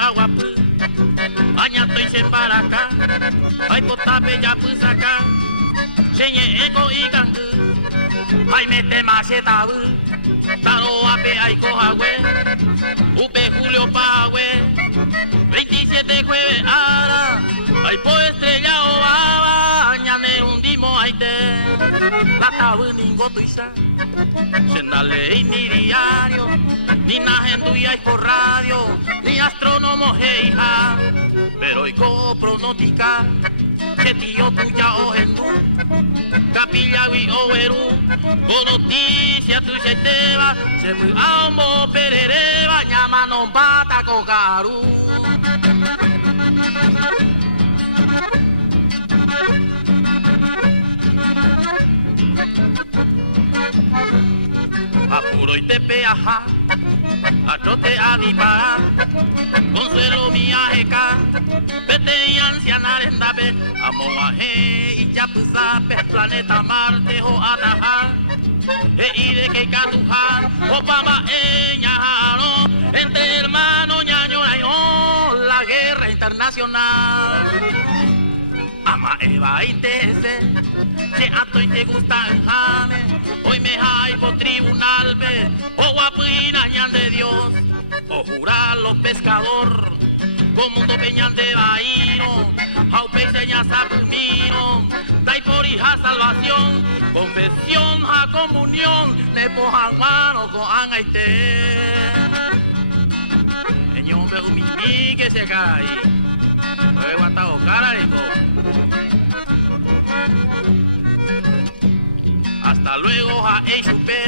Agua pu, aña estoy sin baraka, ay potape ya pu saca, senye eko y gangu, ay mete maceta bu, taro ape ay cojawe, upe Julio Pahue, 27 jueves ara, ay po estrella o baba, añane hundimos ay te, la tabu ningo tuisa, sendale ni diario, ni najenduya y por radio, ni astrónomo heija, pero hoy pronostica que tío tuya o hendú, capilla y overú, con noticia tu se te va, se fue a un perereba, llama no bata cocaru. Apuro y te peaja, atrote a disparar, consuelo viajeca, vete y anciana rendabe, amoaje y chapuzape, planeta Marte o atajar, y de que cadujar, opama ñajaro, entre hermanos ñaño la guerra internacional. Ama Eva y Tese, que a tu te gusta el jame, hoy me hay por tribunal, ve, o guapuina ñan de Dios, o jurar los pescador, como mundo peñan de baíno, aupe señas a mío, dai por hija salvación, confesión a comunión, le pojan mano con angaite. Señor me humilí que se cae, no he aguantado cara de hasta luego, ja supe,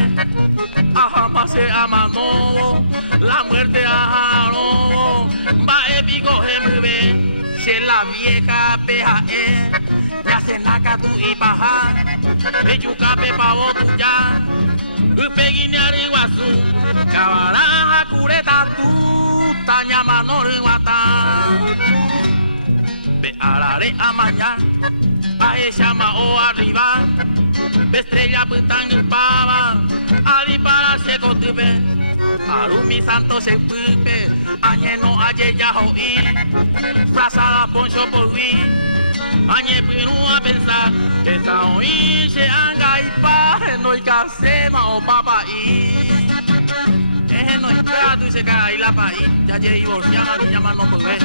a jamás se amanó, la muerte a jaro, va épico jefe, se la vieja peja ya se naca tu y paja, yucape pavo tuya, upeguine ariguazú, cabaraja cureta tu, taña manor guata, ve arare a mañana, a ella ma o arriba, estrella putan el pava, a dispararse con tupe, arumi santo se pupe, añeno aye ya hoy, frazada poncho por hui, añe piru a pensar, que esta hoy se anga y pa, no hay casema o papa y, no hay plato y se cae la país, ya lle divorciada, ni llaman no por ver.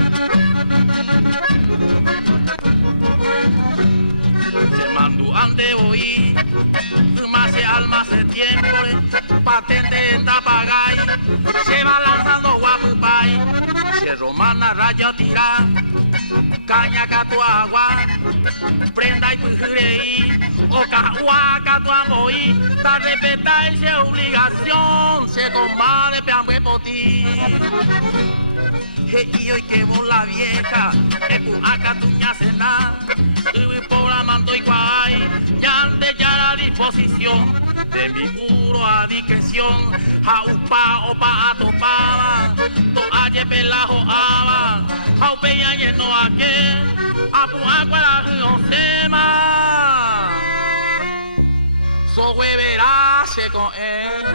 Se mandó ante hoy, más se alma se tiempo, patente en tapagay, se va lanzando guapupay, se romana raya tira, caña tu agua, prenda y pujireí, o cahuaca tu amoí, ta respetarse obligación, se combate peambe por ti. Y hoy quemó la vieja, acá tu ñacena, por la mando y guay, ya de ya a disposición, de mi puro a discreción, jaupa o pa atopaba, to aye pelajo aba, jaupe ya lleno a que, a pu agua la onsema, so hueverase con él.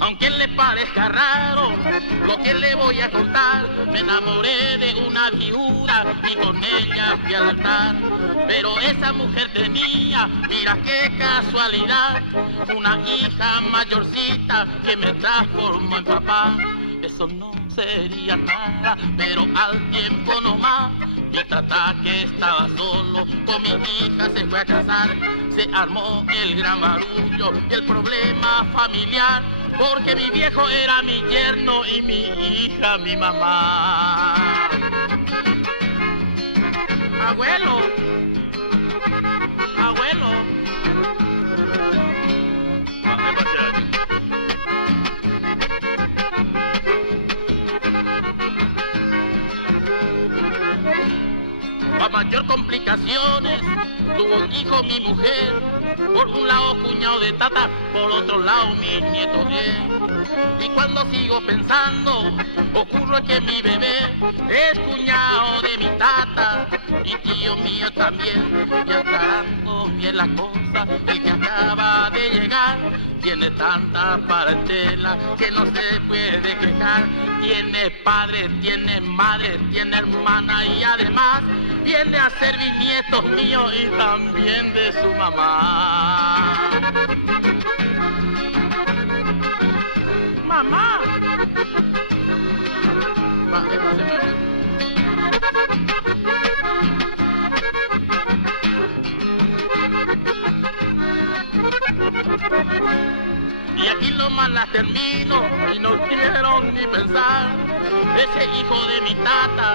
Aunque le parezca raro lo que le voy a contar, me enamoré de una viuda y con ella fui al altar. Pero esa mujer tenía, mira qué casualidad, una hija mayorcita que me transformó en papá. Eso no sería nada, pero al tiempo nomás, mientras que estaba solo con mi hija se fue a casar, se armó el gran barullo y el problema familiar, porque mi viejo era mi yerno y mi hija mi mamá. Abuelo, mayor complicaciones tuvo un hijo mi mujer. Por un lado cuñado de tata, por otro lado mis nietos de. Y cuando sigo pensando, ocurre que mi bebé es cuñado de mi tata y tío mío también. Y aclarando bien la cosa, el que acaba de llegar tiene tanta parentela que no se puede quejar. Tiene padre, tiene madre, tiene hermana y además viene a ser bisnieto mío y también de su mamá. ¡Mamá! Y aquí nomás la termino y no quiero ni pensar. Ese hijo de mi tata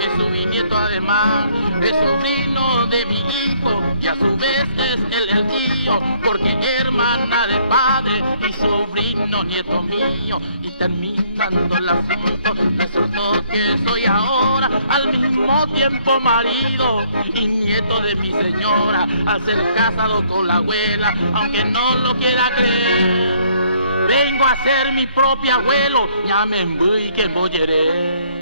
es su bisnieto además, es sobrino de mi hijo y a su vez es él el tío, porque hermana de padre y sobrino nieto mío. Y terminando el asunto, resultó que soy ahora al mismo tiempo marido y nieto de mi señora, al ser casado con la abuela, aunque no lo quiera creer. Vengo a ser mi propio abuelo, ya me voy que molleré.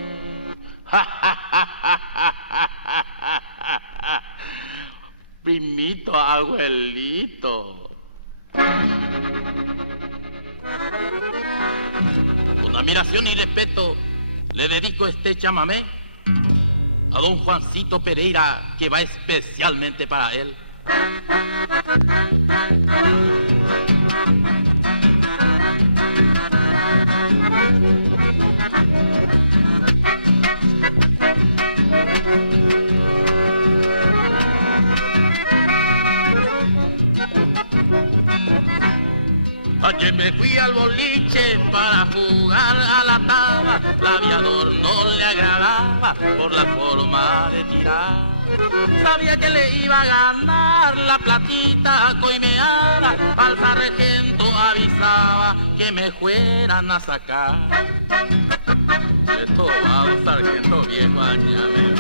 Primito abuelito. Con admiración y respeto le dedico este chamamé a don Juancito Pereira, que va especialmente para él. Ayer me fui al boliche para jugar a la taba, el aviador no le agradaba por la forma de tirar. Sabía que le iba a ganar la platita coimeada, al sargento avisaba que me fueran a sacar. Esto va un sargento viejo añame.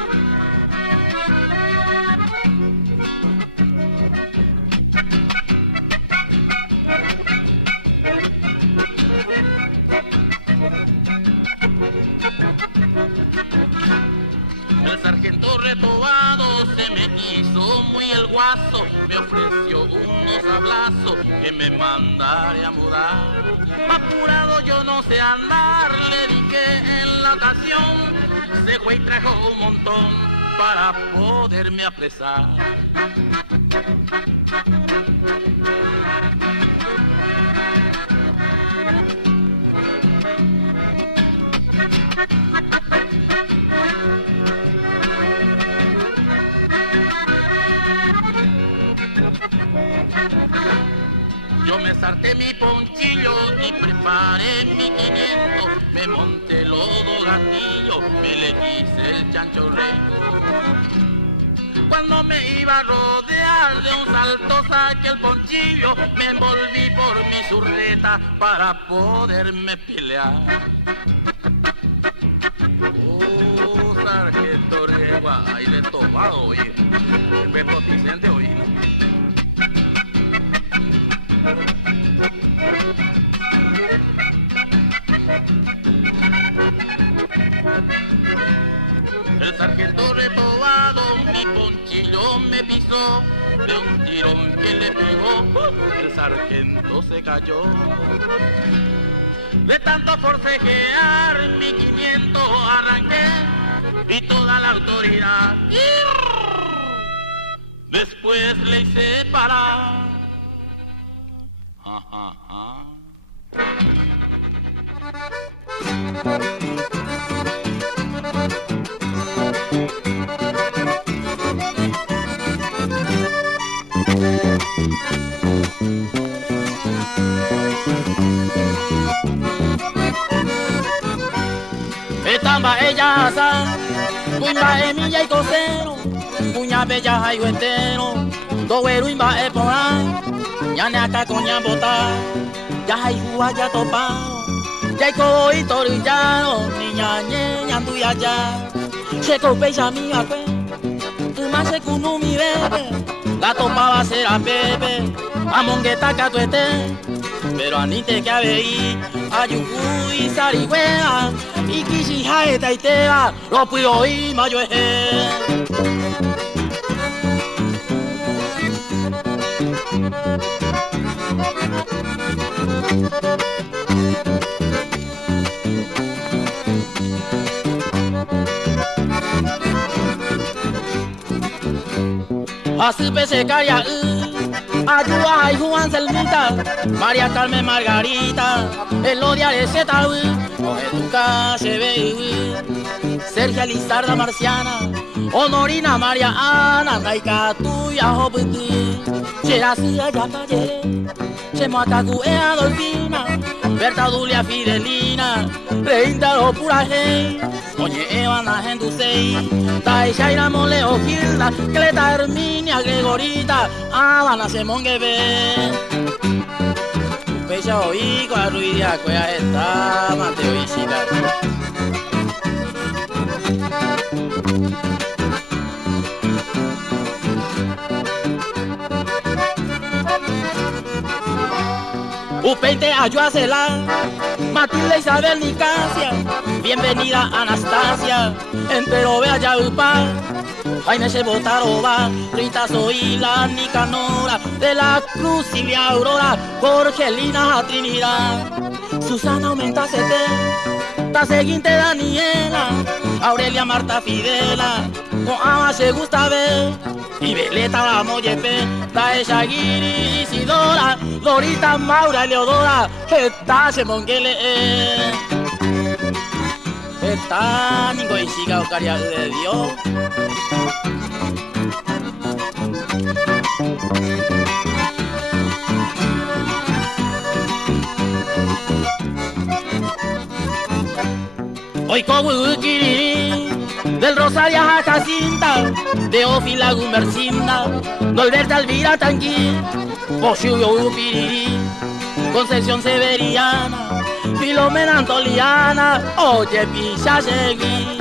El sargento retobado se me hizo muy el guaso, me ofreció unos abrazos que me mandaré a mudar. Apurado yo no sé andar, le dije en la ocasión, se fue y trajo un montón para poderme apresar. Yo me sarté mi ponchillo y preparé mi 500, me monté lodo gatillo, me le hice el chancho rey. Cuando me iba a rodear de un salto saqué el ponchillo, me envolví por mi zurreta para poderme pelear. Oh, sargento Regua, ahí le tomado, oye, el Beto Vicente, oye. El sargento retobado mi ponchillo me pisó, de un tirón que le pegó, el sargento se cayó. De tanto forcejear mi 500 arranqué y toda la autoridad después le hice parar. Estamba ella asa, cuña emilla y cosero, cuña bella hay entero, doero imba e porán, ya ne acá coña bota, ya hay juá ya topado, ya hay coi torillano, niña ñeña tuya ya, se cope ya mi acue, se kunu mi bebé, la topaba será Pepe, a mongueta catuete, pero anite que aveí, ayuku y sarigüea, y kishijae taiteba, lo puedo oír mayoeje. Asupe se caria, ayuda y Juan Selmita, María Carmen Margarita, Elodia de Zeta, oje tu calle ve, Sergia Lizarda Marciana, Honorina María Ana, Naika tuya hoputi, Cherasía ya calle, Chemoatacu e Adolfina, Berta Dulia Fidelina, Reinta lo pura hey. Oye, Evana Gendusei, Taishaira Mole Ojilda, Cleta Herminia Gregorita, Habana Semonguebe. Pecha oí, con la ruidia, cuea está, Mateo y Chica. Upeite Ayuacela, Matilde Isabel Nicasia, bienvenida Anastasia, entero vea ya upa, Jaime se Botaroba, Rita Zoila, Nicanora, de la Cruz Silvia Aurora, Jorgelina Trinidad, Susana Aumenta Cete, ta seguinte Daniela, Aurelia Marta Fidela, con Ama se gusta ver, y Beleta la Mollepe, ta Shagiri Isidora, Dorita Maura Leodora, está se monguele, está ningo y siga Ocaria de Dios. Hoy como Ukiri, del Rosario a Jacinta, de Ofila Gumercinda, Norberta Elvira Tanqui, Pochuyo Upiriri, Concepción Severiana, Filomena Antoliana, oye Pisha Segui,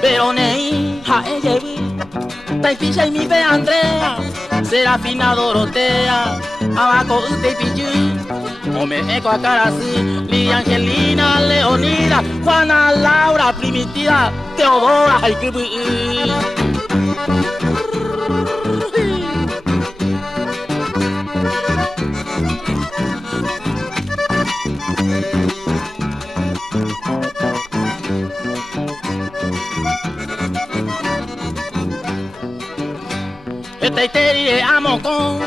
Veronei, Jaeyevi, Taipisha y mi pe Andrea, Serafina Dorotea, Abaco Ute Piyu, Ome Eco Acarasi, Lidia Angelina, Leonida, Juana Laura Primitiva, Teodora, ay que Itaiteri de Amocón,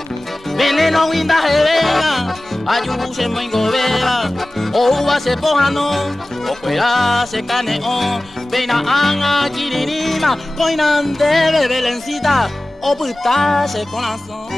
veneno winda jevera, ayubu se moingobera, o uva se pojano, o cuera se caneón, pena anga chirinima, coinante bebelencita, o puta se corazón.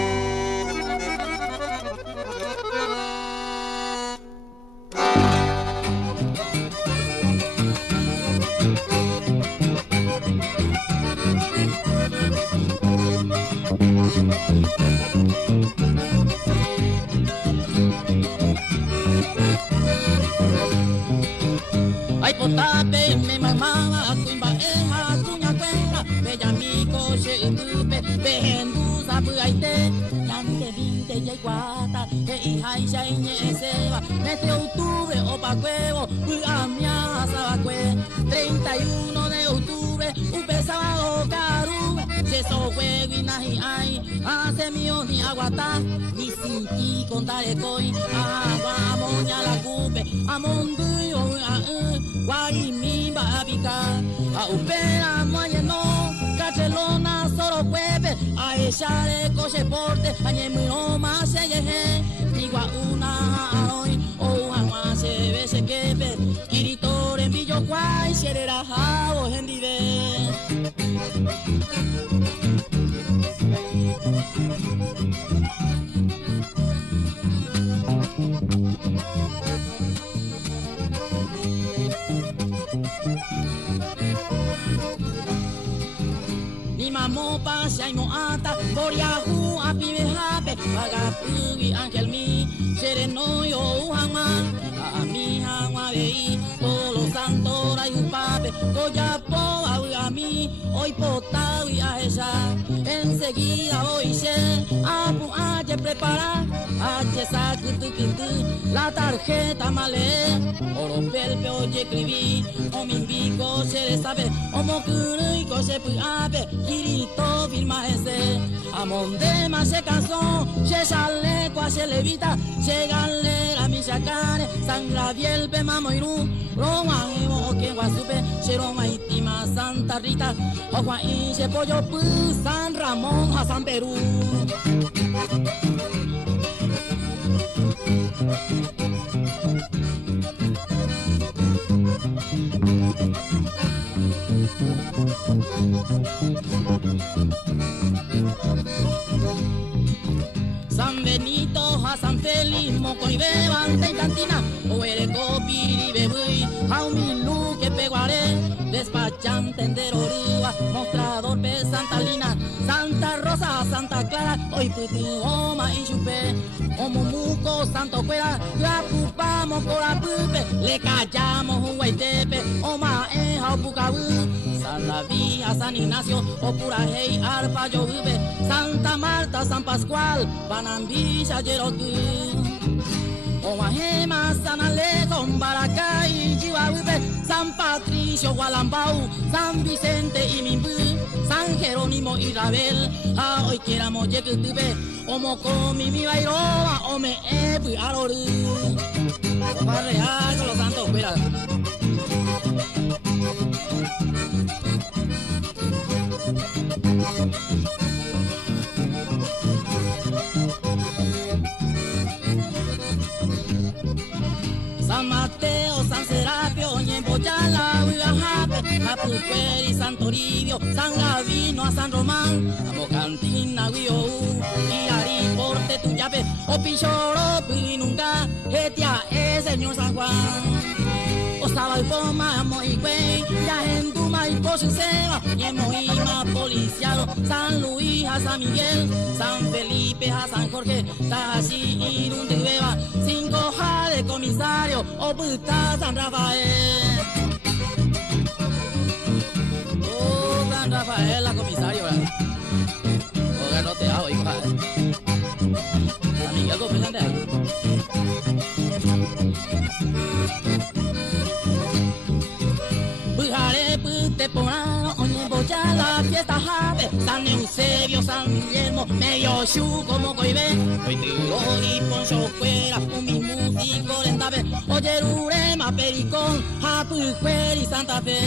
Ay potape me mamaba cuimba eja cuña cuera bella mi coche tupe behenduza buaite yante vinte y guata que hija y shaine seba mete octubre o pa cuevo buamia sabacue 31 de octubre un sábado caru eso juego y nahi ay hace mío ni aguata ni sinti contaré coi vamos ya la cupe amondu Guay mi babica, a upera moyeno, cachelona solo puebe, a echar el coche porte, a ñemino más se yeje, igual una hoy, o agua se ve se quepe, kirito en billo guay, si eres rajado en vive. Ni mamó pa shaimo ata Boriahu api behape Pagapugi angel mi Sereno yo uhama Ami hama vei Polo santo rayu pape Koyapo a mí Hoy potawi a ella Enseguida voy se Apu aye prepara Aye sakutukutu La tarjeta male Oro pelpe oye escribí O mi bico se le sabe O mokuru y coche puape Kirito firma ese Amonde más se cansó Se sale cua se levita Se galera mi chacane Sangra biel pe mamoiru Roma evo que guasupe Se Roma itima Santa Rita O Juan y se pollo pu San Ramón a San Perú San Benito a San Félix Moco y Bebante y Cantina Oereco Piribebui Jaumilu que peguaré Despachante en Derorúa Mostrador pe Santa Lina Santa Rosa Santa Clara Hoy puti Oma y Chupé Omomuco Santo Cuera La pupa moco la pupe Le callamos un guaitepe Oma eja Pucabu San David a San Ignacio O Purajey Arpa Yogupe Santa Marta San Pascual Panambilla Yeroku Omahema, San Alejo, Baracay, Chihuahua, San Patricio, Gualambao, San Vicente y Mimbu, San Jerónimo y Rabel, hoy quieramos Yekutube, Omoco, mi Bairoa, Ome, Epi, Aroru. Vamos a real con los santos, espera. San Mateo, San Serapio, Ñemboyala, Huigajape, Apucueri, San Toribio, San Gavino, a San Román, Amocantina, Huiou, Iari, Porte, Tuyape, Opichoro, Pinunga, Getia, Señor San Juan. Osaba y Poma, Moigüey, Yajenduma y Pochuseba, Ñemoima, Policiado, San Luis, a San Miguel, San Felipe, a San Jorge, Tajashi, Irundibeba, 5 de comisario, Oputa, San Rafael. Oh, San Rafael, la comisario, ¿verdad? Oh, garroteado, hijo, San Miguel, ¿cómo es Bujare, Pute, Ponano, Oñemboya, la fiesta Jave, San Eusebio, San Guillermo, medio Shu, como Coibé, hoy Tiro y Poncho fuera, un mi músico lentabe, Oye, Urema, Pericón, Japujuel y Santa Fe.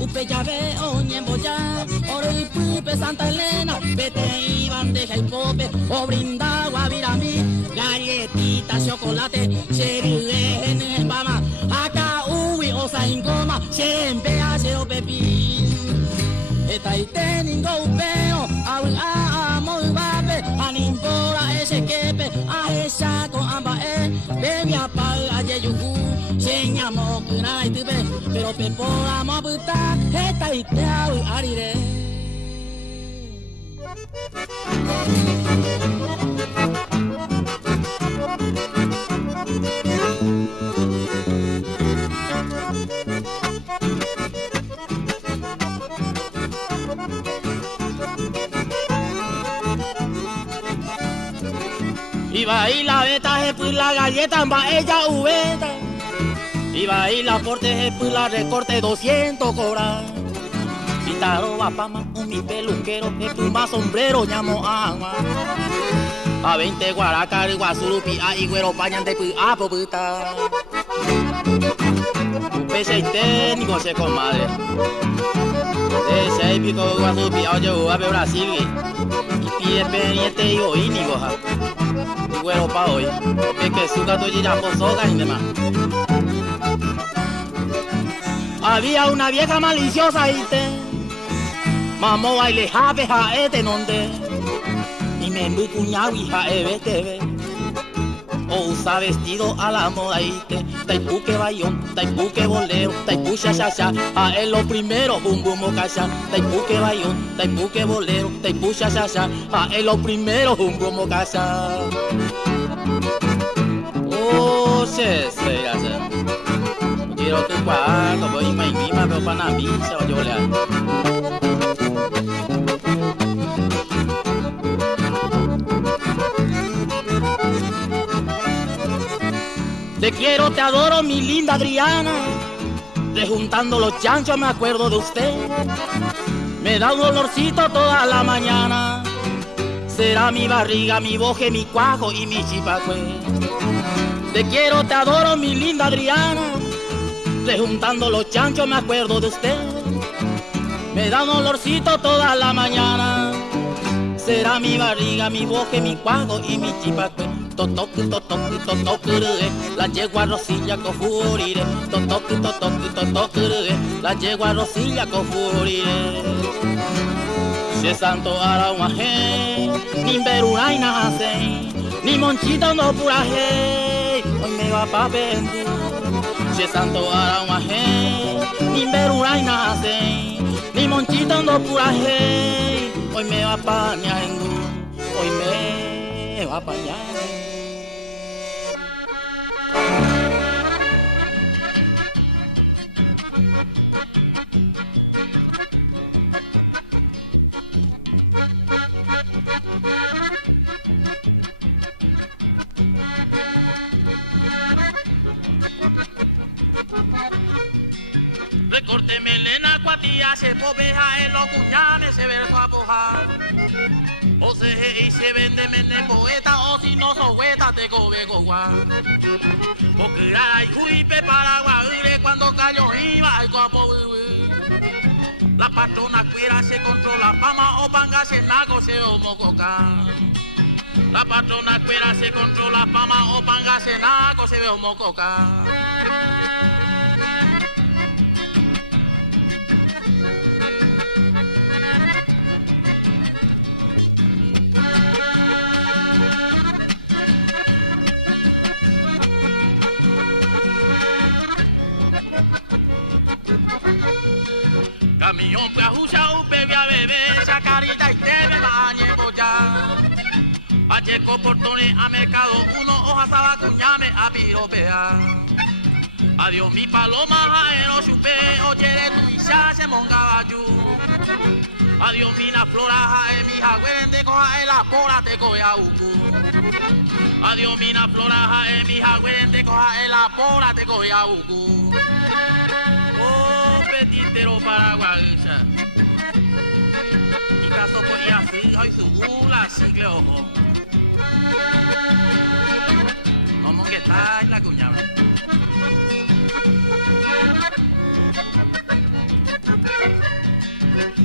Upe llave, Oñemboya, Oro y Pupe, Santa Elena, Vete y bandeja y pope, o brinda, Guavirami, galletita, chocolate, cherry, en Bama, acá, uy, osa en goma, siempre hace o pepín. Esta y teningo upeo, amo y babe, animbora ese quepe, a esa con amba baby apaga yeyuku, señamo que una y tuve, pero pepora mabuta, esta y te hago arire. Iba a ir la beta, pues la galleta, va ella ubeta. Iba a ir la porte, pues la recorte 200 cobrar. Pitaro va pama, mi peluquero, tumba sombrero, llamo agua. A 20 guaracar, guasurupi, y güero pañan de pues a poputa. Pese y técnico se comadre. Ese pico guasurupi, oye, a ver Brasil. Y pide pendiente y oínigo, ja. Güero pa' hoy, es que su gato ya posoga y demás. Había una vieja maliciosa y te mamó baile jave jaete nonde y me muy cuñado y jae vete. o usa vestido a la moda y taipú que bayón, taipú que bolero, taipú cha cha cha, es lo primero, bum bum mocacha, taipú que bayón, taipú que bolero, taipú cha cha cha, es lo primero, bum bum mocacha. Oh, se hace. Quiero que cuarto, voy a ir misma, pero para mí se va a llorar. Te quiero, te adoro, mi linda Adriana. Rejuntando los chanchos me acuerdo de usted. Me da un olorcito toda la mañana. Será mi barriga, mi boje, mi cuajo y mi chipacue. Te quiero, te adoro, mi linda Adriana. Rejuntando los chanchos me acuerdo de usted. Me da un olorcito toda la mañana. Será mi barriga, mi boje, mi cuajo y mi chipacue. Totoki, totoki, totoki, la yegua Rosilla con furire. Totoki, totoki, totoki, la yegua Rosilla con furire. Se santo ara guaje, ni berunay nace, ni monchita no puraje, hoy me va pa' vender. Se santo ara guaje, ni berunay nace, ni monchita no puraje, hoy me va pa' ñangu, hoy me va pa' ñangu. Recorte melena, cuatilla, se popeja en los cuñanes, se verso a pojar. O se y se vende mene poeta, o si no so hueta, te cobe coguá. O que hay juipe para guaire, cuando cayó iba al guapo. La patrona cuera se controla fama, o panga se nago, se homo coca. La patrona cuera se controla fama, o panga se nago, se homo coca. Camión plajucha, bebe a beber, chacarita y teme mañego ya. Pacheco portones a mercado, uno hoja saba cuñame a piropear. Adiós mi paloma, jaero chupé, oyere tu isha se mongabayú. Adiós mi na flora, jae mi jagüeren de coja la pora te coge a uku. Adiós mi na flora, jae mi jagüeren de coja la pora te coge a uku. Petitero paraguayesa y caso por y así hoy su ula sigle ojo como que está en la cuñada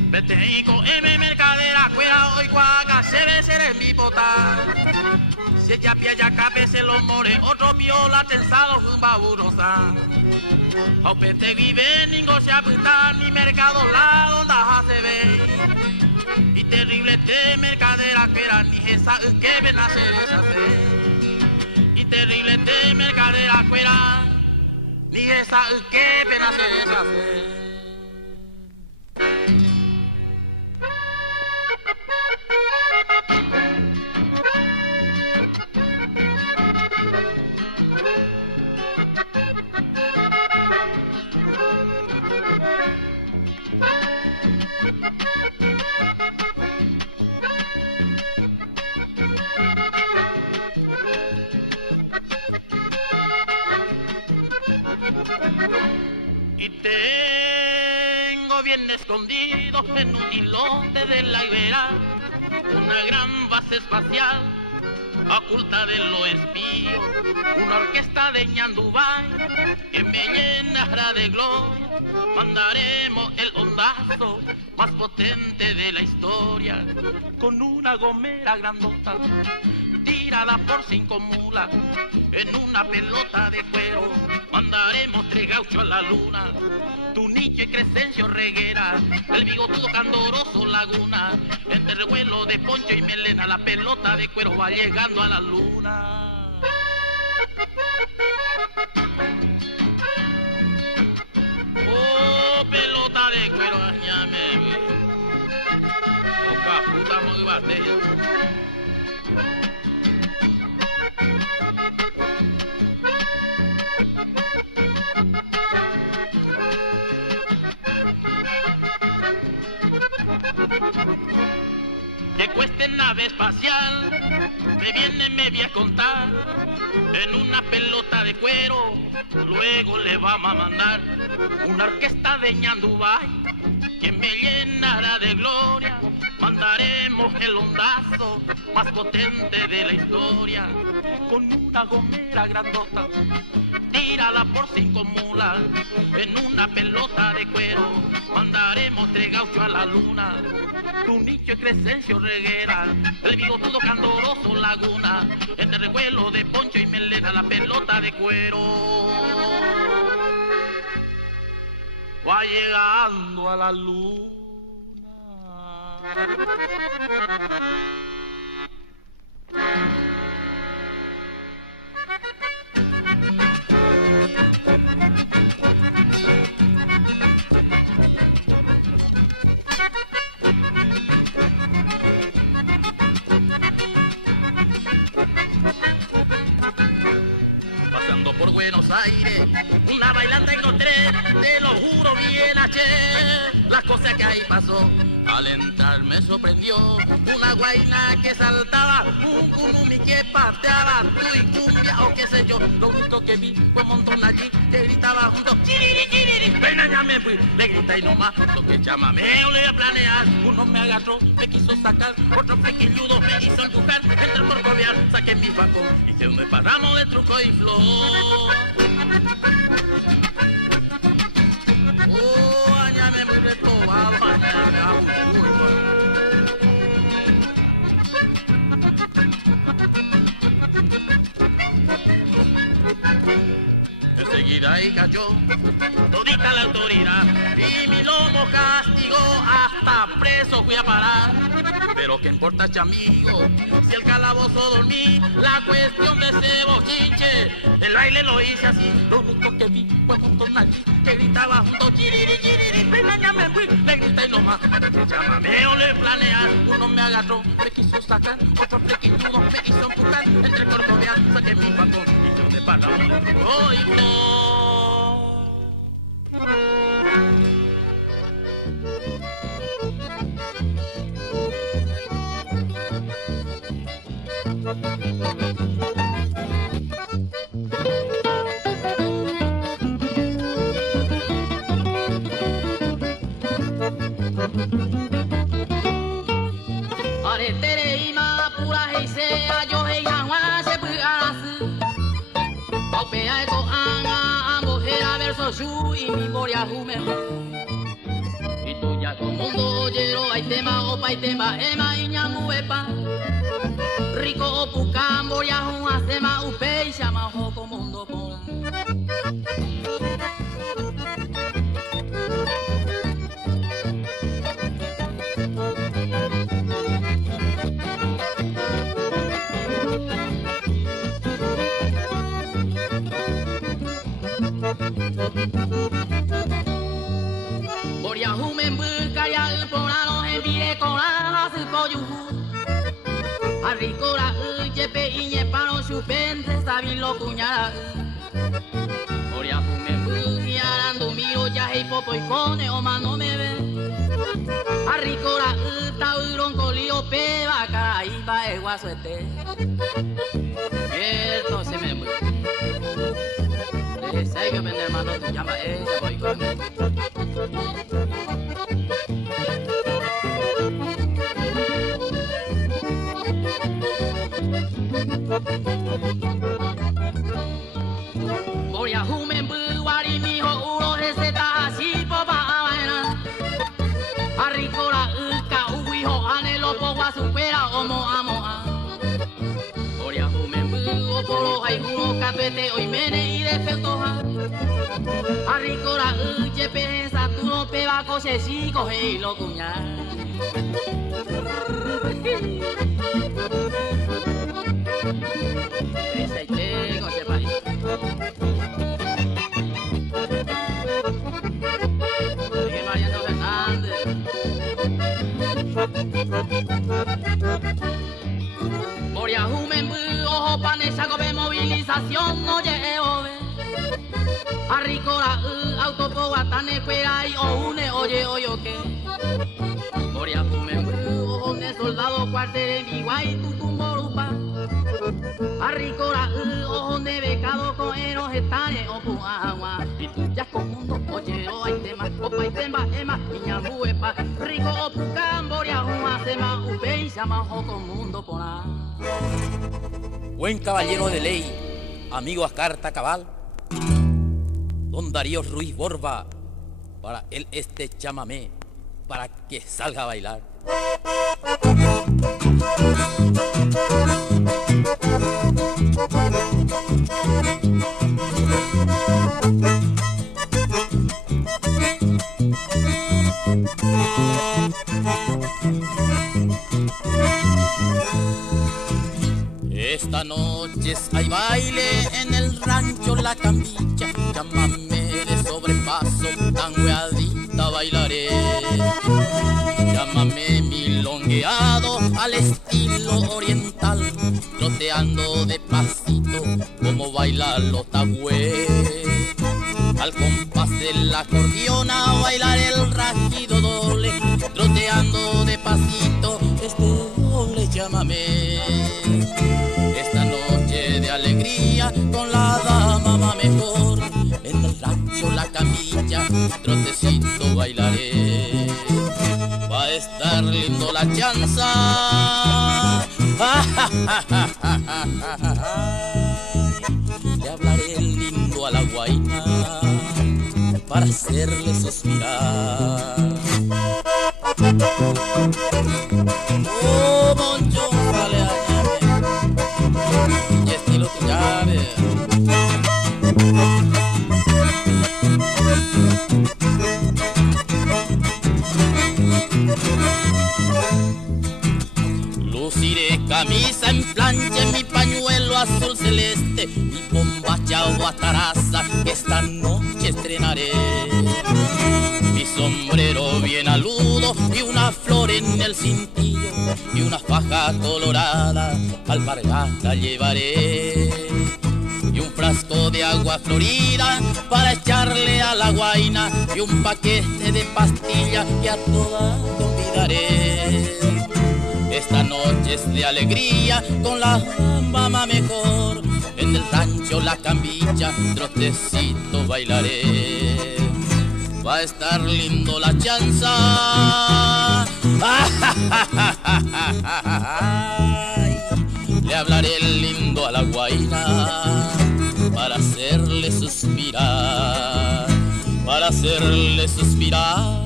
vete y con M mercadera cuera hoy cuaca se ve ser en mi pota si ella pilla ya cabe se lo more otro viola tensado jumba burosa Aupete vive, ningo se apunta, ni mercado la donde se ve. Y terrible te mercadera que era, ni esa que ven a hacer esa fe. Y terrible te mercadera que era, ni esa que ven a hacer esa fe. Y tengo bien escondido en un islote de la Ibera una gran base espacial oculta de lo espío, una orquesta de ñandubay que me llenará de gloria. Mandaremos el ondazo más potente de la historia con una gomera grandota tirada por 5 mulas en una pelota de cuero. Mandaremos 3 gauchos a la luna, Tunicho y Crescencio Reguera, el bigotudo candoroso Laguna, entre revuelo de poncho y melena la pelota de cuero va llegando a la luna. Oh, pelota de cuero, ñame. Oca puta muy batea. Que cueste nave espacial, me voy a contar, en una pelota de cuero, luego le vamos a mandar una orquesta de ñandubay, que me llenará de gloria, mandaremos el ondazo más potente de la historia, con una gomera grandota, tírala por 5 mulas, en una pelota de cuero, mandaremos 3 gauchos a la luna, un nicho de Crescencio Reguera, el bigotudo candoroso Laguna, entre revuelo de poncho y melena, la pelota de cuero va llegando a la luna. Pasando por Buenos Aires, una bailanta encontré, te lo juro bien ayer, las cosas que ahí pasó. Al entrar me sorprendió una guaina que saltaba, un cunumi que pateaba, y cumbia o qué sé yo. Lo único que vi fue un montón allí que gritaba junto, chiriri, chiriri, ven ya me fui, le grita y nomás, lo que chamameo le iba a planear. Uno me agarró, me quiso sacar, otro flequilludo me hizo empujar, entre el corcoviar, saqué mi facón, y se me paramos de truco y flor. Oh, añame muy reprobado, añame a un enseguida ahí cayó todita la autoridad y mi lomo castigó, hasta preso fui a parar. Pero qué importa, chamigo, si el calabozo dormí, la cuestión de ese bochinche, el baile lo hice así, lo único que vi fue un montón allí que gritaba junto, chiriri, chiriri, pena ya me fui, le grité y nomás, chamameo le planear, uno me agarró, me quiso sacar, otro flequilludo me hizo empujar, entre corcoviar, saqué mi facón, y yo me paraba de truco y flor. Are tere ima pura heisea yo heya se puarasu. Opea eko anga ambojera verso shu y mi moria hume. Y tú ya con mundo llero hay tema opa y tema ema y ñamu epa. Rico opu camboria hun asema upe y llama joko mundo pon. Boria humen bukaria uponalo envire con la hasu koyuhu. Arricora jepe iñe pano chupente sabilo cuñara. Boria humen bukiarando miro ya hei popo y cone o mano me ve. Arricora tauron colio peba caraiba e guasuete. Cierto se me muy. Sé que vende hermano te llama ella voy conmigo. Voy a humen buari mi ho uno receta así popa vaina. Arricora uka uiho anelo powa supera omo amo a. Voy a humen bu polo hay uno capete hoy mene y defecto ha. Arricora jepe sa tu no peba coche si coge y lo cuña. Ese tengo ese país. Boria Jumembu, ojo panecha, gobe movilización, oye, obe. Arricora, autopo, guatane, cuera y oune, oye, oye, Boria Jumembu, ojo de soldado, cuartel, mi guay, tutumborupa. Arricora, ojo de becado, coeros, estane, opu, agua. Y tú ya con mundo, oye, hay tema, opa y temba, ema, piñambu, epa. Rico, opu, camboria, juma, sema, upe y llama, ojo, mundo, por ahí. Buen caballero de ley, amigo a carta cabal, don Darío Ruiz Borba, para él este chamamé, para que salga a bailar. Esta noche hay baile en el rancho La Cambicha, llámame de sobrepaso, tangueadita bailaré. Llámame milongueado al estilo oriental, troteando de pasito como bailan los tagües. Al compás de la acordeona bailar el rajido doble, troteando de pasito este doble llámame. Esta noche de alegría con la dama mejor, en el rancho La Camilla, trotecito bailaré. Va a estar lindo la chanza, le hablaré lindo a la guaina para hacerle suspirar. Oh, Moncho, dale a llave, y estilo tu llave. Luciré camisa en plancha, mi pañuelo azul celeste, mi bombacha o ataraza que esta noche estrenaré. Mi sombrero bien aludo y una flor en el cintillo y una faja colorada alpargata llevaré. Y un frasco de agua florida para echarle a la guaina y un paquete de pastillas que a todas te olvidaré. Esta noche es de alegría con la mamá mejor, en el rancho La Cambicha trotecito bailaré. Va a estar lindo la chanza, le hablaré lindo a la guaina para hacerle suspirar, para hacerle suspirar.